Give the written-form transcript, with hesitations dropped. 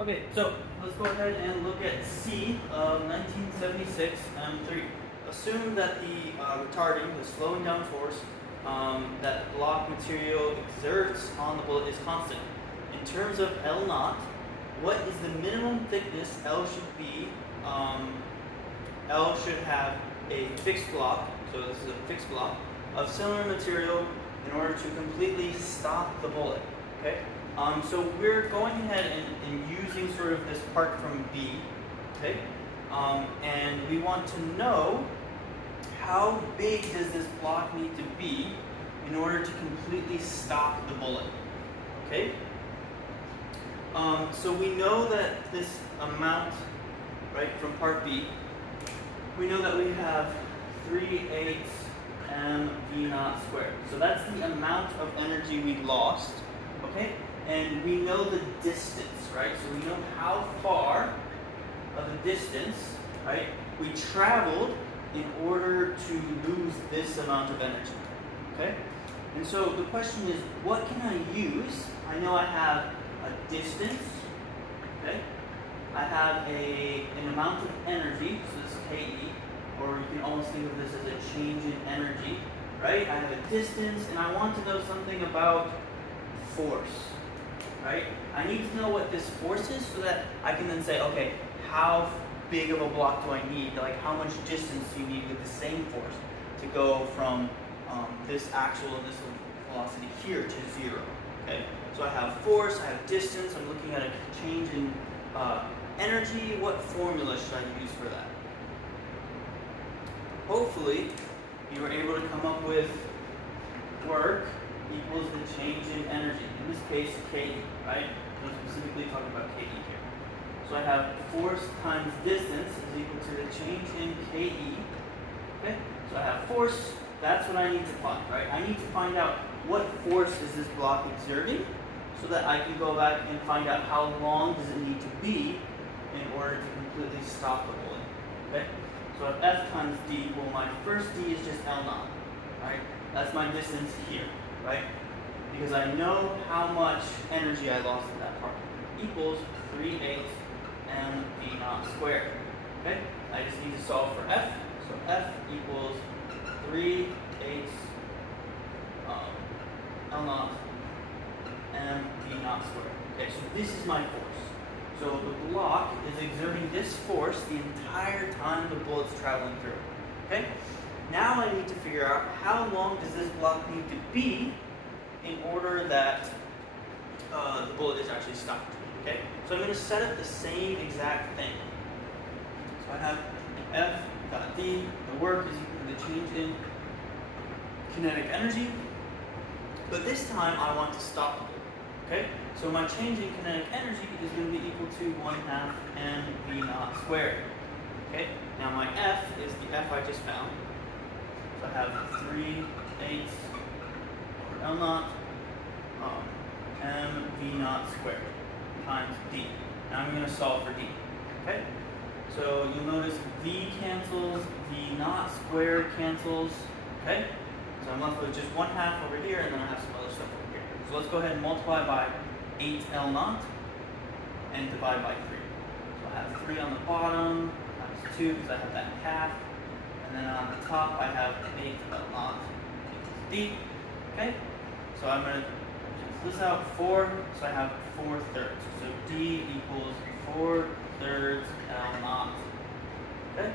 Okay, so let's go ahead and look at C of 1976 M3. Assume that the retarding, the slowing down force that block material exerts on the bullet is constant. In terms of L naught, what is the minimum thickness L should be? L should have a fixed block, so this is a fixed block, of similar material in order to completely stop the bullet. Okay? So we're going ahead and using sort of this part from B, okay? And we want to know how big does this block need to be in order to completely stop the bullet, okay? So we know that this amount, right, from part B, we know that we have 3/8 mv naught squared. So that's the amount of energy we lost, okay? And we know the distance, right? So we know how far of a distance, right, we traveled in order to lose this amount of energy, okay? And so the question is, what can I use? I know I have a distance, okay? I have an amount of energy, so this is KE, or you can almost think of this as a change in energy, right? I have a distance, and I want to know something about force. Right? I need to know what this force is so that I can then say, okay, how big of a block do I need? Like, how much distance do you need with the same force to go from this actual and this velocity here to 0? Okay? So I have force, I have distance, I'm looking at a change in energy. What formula should I use for that? Hopefully, you were able to come up with work equals the change in energy. In this case, KE, right? I'm specifically talking about KE here. So I have force times distance is equal to the change in KE. Okay? So I have force, that's what I need to find, right? I need to find out what force is this block exerting so that I can go back and find out how long does it need to be in order to completely stop the bullet. Okay? So I have F times D, well my first D is just L naught, right? That's my distance here. Right? Because I know how much energy I lost in that part. Equals 3/8 mv naught squared. Okay? I just need to solve for F. So F equals 3/8 L naught mv naught squared. Okay, so this is my force. So the block is exerting this force the entire time the bullet's traveling through. Okay? Now I need to figure out how long does this block need to be in order that the bullet is actually stopped. Okay? So I'm going to set up the same exact thing. So I have F dot D, the work is equal to the change in kinetic energy, but this time I want to stop the bullet. Okay? So my change in kinetic energy is going to be equal to 1/2 mv naught squared. Okay? Now my F is the F I just found. So I have 3/8 over L naught mv naught squared times D. Now I'm going to solve for D. Okay? So you'll notice V cancels, V naught squared cancels. Okay? So I'm left with just 1/2 over here, and then I have some other stuff over here. So let's go ahead and multiply by 8L naught and divide by 3. So I have 3 on the bottom times 2 because I have that half. And then on the top, I have 8L naught equals D. Okay? So I'm going to cancel this out, 4, so I have 4/3. So D equals 4/3 L naught. Okay?